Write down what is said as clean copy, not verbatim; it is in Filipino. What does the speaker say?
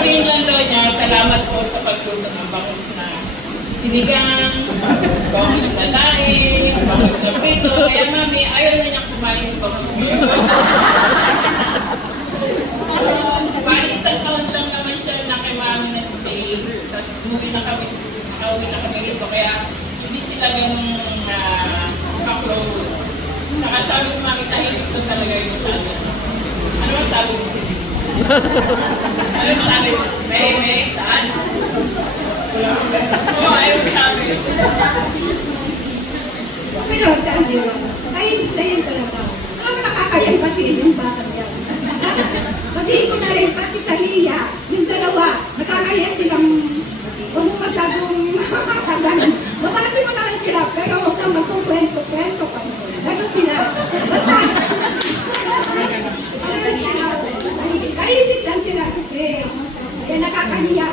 sasabihin lang daw niya, salamat po sa pagluto ng bangus na sinigang, bangus na tae, bangus na prito. Kaya mami, ayaw na niyang kumain ng bangus ngayon. Isang taon lang naman siya na kay mami nag-stay. Tapos nakauwi na kami rito. Kaya hindi sila ganun ka-close. Tsaka sabi ko mami, tahimik ko talaga yung sabi. Ano ang sabi mo? Ano sabi mo? May, saan? Oo, ayaw sabi. Pero, saan din mo? Tahimik talaga. Ano nakakayan pati yung bata niya? Sabihin ko na rin, pati sa Lia, yung dalawa, nakakaya silang huwag mo masyadong makakaganan. Mabati mo naman sila, pero huwag kang magkukwento-kwento pa. Ganun sila. Basta, tahimik lang sila kasi kaya nakakahiya.